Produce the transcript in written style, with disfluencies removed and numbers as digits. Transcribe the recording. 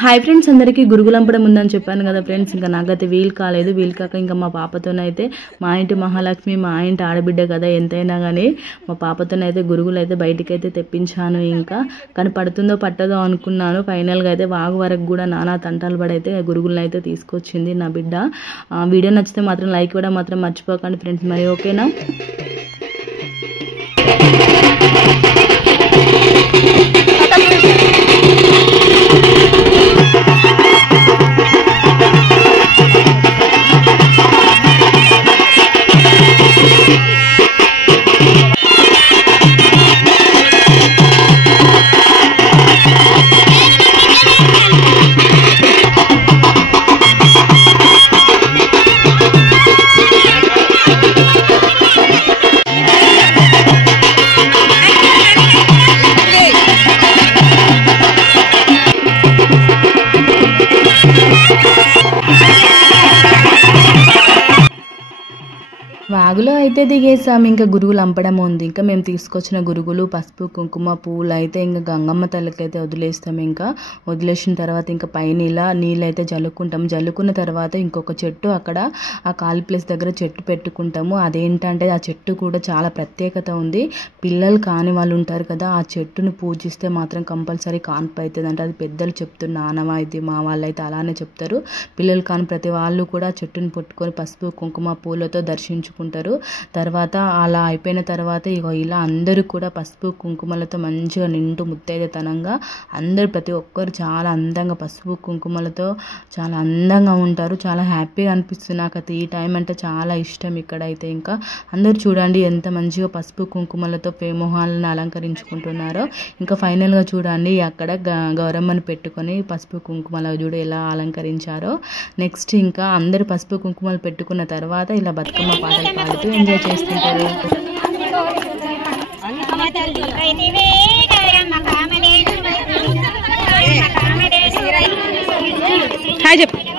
Hi friends, అందరికీ గురుగులంపడం ఉందని చెప్పాను కదా ఫ్రెండ్స్. ఇంకా నాకైతే వీలు కాక ఇంకా మా పాపతోనైతే మా ఇంటి మహాలక్ష్మి, మా ఇంటి ఆడబిడ్డ కదా ఎంతైనా కానీ మా పాపతోనైతే గురుగులు అయితే బయటికి అయితే తెప్పించాను. ఇంకా కానీ పడుతుందో పట్టదో అనుకున్నాను. ఫైనల్గా అయితే వాగు వరకు కూడా నానా తంటాలు పడైతే గురుగులను అయితే తీసుకొచ్చింది నా బిడ్డ. వీడియో నచ్చితే మాత్రం లైక్ ఇవ్వడం మాత్రం మర్చిపోకండి ఫ్రెండ్స్. మరి ఓకేనా? వాగులో అయితే దిగేసాం. ఇంకా గురుగులు అంపడం ఉంది. ఇంకా మేము తీసుకొచ్చిన గురుగులు, పసుపు, కుంకుమ, పువ్వులు అయితే ఇంకా గంగమ్మ తల్లికి అయితే వదిలేస్తాం. ఇంకా వదిలేసిన తర్వాత ఇంకా పైన ఇలా నీళ్ళు అయితే జల్లుకుంటాం. జల్లుకున్న తర్వాత ఇంకొక చెట్టు అక్కడ ఆ ఖాళీ ప్లేస్ దగ్గర చెట్టు పెట్టుకుంటాము. అదేంటంటే ఆ చెట్టు కూడా చాలా ప్రత్యేకత ఉంది. పిల్లలు కాని వాళ్ళు ఉంటారు కదా, ఆ చెట్టును పూజిస్తే మాత్రం కంపల్సరీ కాన్పు అవుతుంది అంటే అది పెద్దలు చెప్తున్న ఆనవాయితీ. మా వాళ్ళు అయితే అలానే చెప్తారు. పిల్లలు కాని ప్రతి వాళ్ళు కూడా ఆ చెట్టును పట్టుకొని పసుపు, కుంకుమ, పూలతో దర్శించుకుంటారు. తర్వాత అలా అయిపోయిన తర్వాత ఇగో ఇలా అందరూ కూడా పసుపు కుంకుమలతో మంచిగా నిండు ముత్తైదతనంగా అందరూ ప్రతి ఒక్కరు చాలా అందంగా పసుపు కుంకుమలతో చాలా అందంగా ఉంటారు. చాలా హ్యాపీగా అనిపిస్తుంది నాకైతే. ఈ టైం అంటే చాలా ఇష్టం. ఇక్కడైతే ఇంకా అందరూ చూడండి ఎంత మంచిగా పసుపు కుంకుమలతో మొహాలను అలంకరించుకుంటున్నారో. ఇంకా ఫైనల్గా చూడండి అక్కడ గౌరమ్మను పెట్టుకొని పసుపు కుంకుమల చూడు ఎలా అలంకరించారో. నెక్స్ట్ ఇంకా అందరు పసుపు కుంకుమలు పెట్టుకున్న తర్వాత ఇలా బతుకమ్మ పాటలు పాడుతూ ఎంజాయ్ చేస్తుంటారు. హాయ్ చెప్పు.